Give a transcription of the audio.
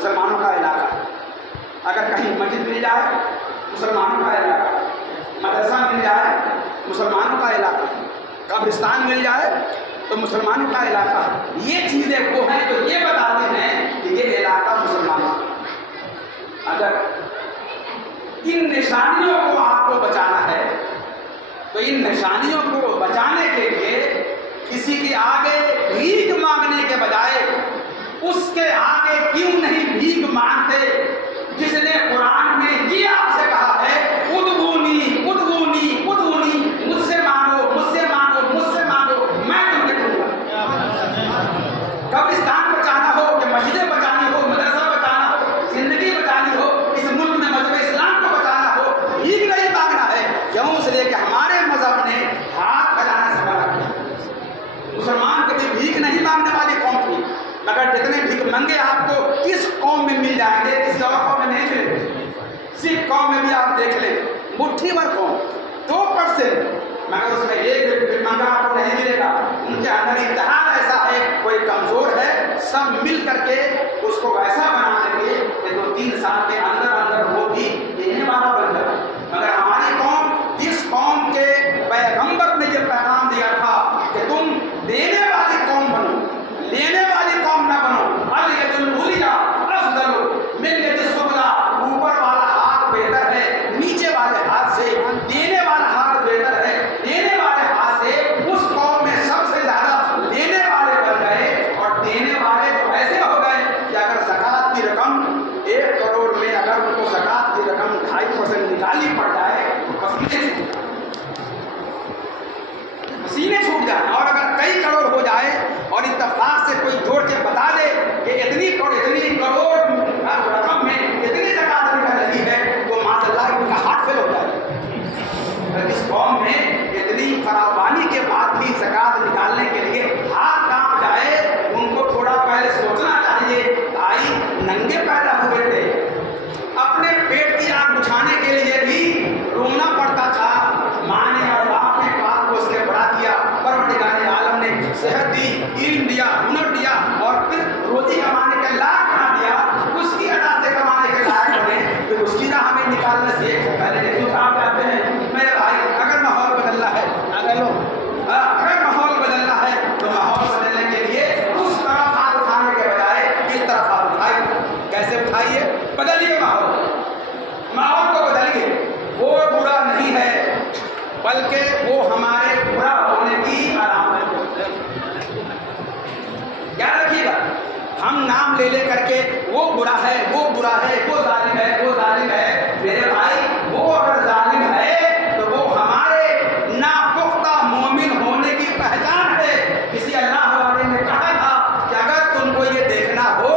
مسلمانوں کا علاقہ ہے. اگر کہیں مسجد مل جائے مسلمانوں کا علاقہ ہے, مدرسہ مل جائے مسلمانوں کا علاقہ ہے, قبرستان مل جائے تو مسلمانوں کا علاقہ ہے. یہ چیزیں وہ ہیں جو یہ بتاتے ہیں کہ یہ علاقہ مسلمانوں کا. اگر ان نشانیوں کو آپ کو بچانا ہے تو ان نشانیوں کو بچانے کے لیے کسی کے آگے بھیک مانگنے کے بجائے اس کے آگے کیوں نہیں بھیک مانگتے جس نے قرآن میں یہ آپ سے کہا ہے ادعونی ادعونی ادعونی, مجھ سے مانگو مجھ سے مانگو مجھ سے مانگو میں تمہیں دوں گا. قبرستان بچانا ہو کہ مسجدیں بچانی ہو, مدرسہ بچانا ہو, زندگی بچانی ہو, اس ملک میں مذہب اسلام کو بچانا ہو, بھیک نہیں مانگنا ہے. کیوں؟ اس لیے کہ ہمارے مذہب نے ہاتھ پھیلانے سے منع کیا. مسلمان کبھی بھیک نہیں مانگنے والی قوم تھی, مگر جتنے بھیک منگے آپ کو کس قوم میں مل جائیں گے, کسی اور قوم میں نہیں ملیں گے. سکھ قوم میں بھی آپ دیکھ لیں, مٹھی بھر قوم 2%, مگر اس میں ایک بھیک منگا آپ کو نہیں ملے گا. ان کے اندر اتحاد ایسا ہے, کوئی کمزور ہے, سب مل کر کے اس کو ویسا بنا دیں گے کہ 2-3 سال کے اندر اندر وہ بھی دینے والا بن جائے. مگر ہماری قوم, جس قوم کے پیغمبر نے یہ پیغام دیا تھا کہ تم دینے والی قوم بنو, لینے والی قوم نہ بنو. الید العلیٰ افضل من ید السفلی, اوپر والا ہاتھ بہتر ہے نیچے والے ہاتھ سے, دینے والا ہاتھ بہتر ہے دینے والے ہاتھ سے. اس قوم میں سب سے زیادہ لینے والے بن گئے, اور دینے والے تو ایسے ہو گئے کہ اگر زکوٰۃ کی رقم 1 کروڑ میں اگر ان کو زکوٰۃ کی رقم 2.5% نکالنی پڑ جائے تو پسینے چھوٹ جائیں. اور اگر کئی کروڑ ہو جائے اور اتفاق سے کوئی جوڑ کے بتا دے کہ اتنی کروڑ رقم میں اتنی زکوٰۃ نکل رہی ہے تو ماشاء اللہ ان کا ہاتھ فیل ہوتا ہے. اس قوم میں اتنی فراوانی کے بعد بھی زکوٰۃ نکالنے کے لیے ہاتھ کانپ جائے, ان کو تھوڑا پہلے سوچنا چاہیے. بھائی ننگے پیدا ہوئے تھے, اپنے پیٹ کی آگ بجھانے کے لیے بھی رونا پڑتا تھا. ماں نے اور باپ نے بات کو اس نے بڑھا دیا, پروردگار عالم نے صحت دی, علم دیا, ہنر دیا, اور پھر روزی کمانے کے لائق بنا دیا. اس کی ادا سے کمانے کے لائق بنے, پھر اس کی نہ ہمیں نکالنے سے پہلے دیکھو آپ جاتے ہیں. میرے بھائی اگر ماحول بدلنا ہے, اگر ماحول بدلنا ہے تو ماحول بدلنے کے لیے اس طرف ہاتھ اٹھانے کے بجائے اس طرف ہاتھ اٹھائیے. کیسے اٹھائیے؟ بدلیے ماحول, ماحول کو بدلیے. وہ برا نہیں ہے بلکہ وہ ہمارے برا ہونے کی علامت ہے. یاد رکھیے گا, ہم نام لے لے کر کے وہ برا ہے, وہ برا ہے, وہ ظالم ہے, وہ ظالم ہے. میرے بھائی وہ اگر ظالم ہے تو وہ ہمارے ناپختہ مومن ہونے کی پہچان ہے. کسی اللہ والے نے کہا تھا کہ اگر تم کو یہ دیکھنا ہو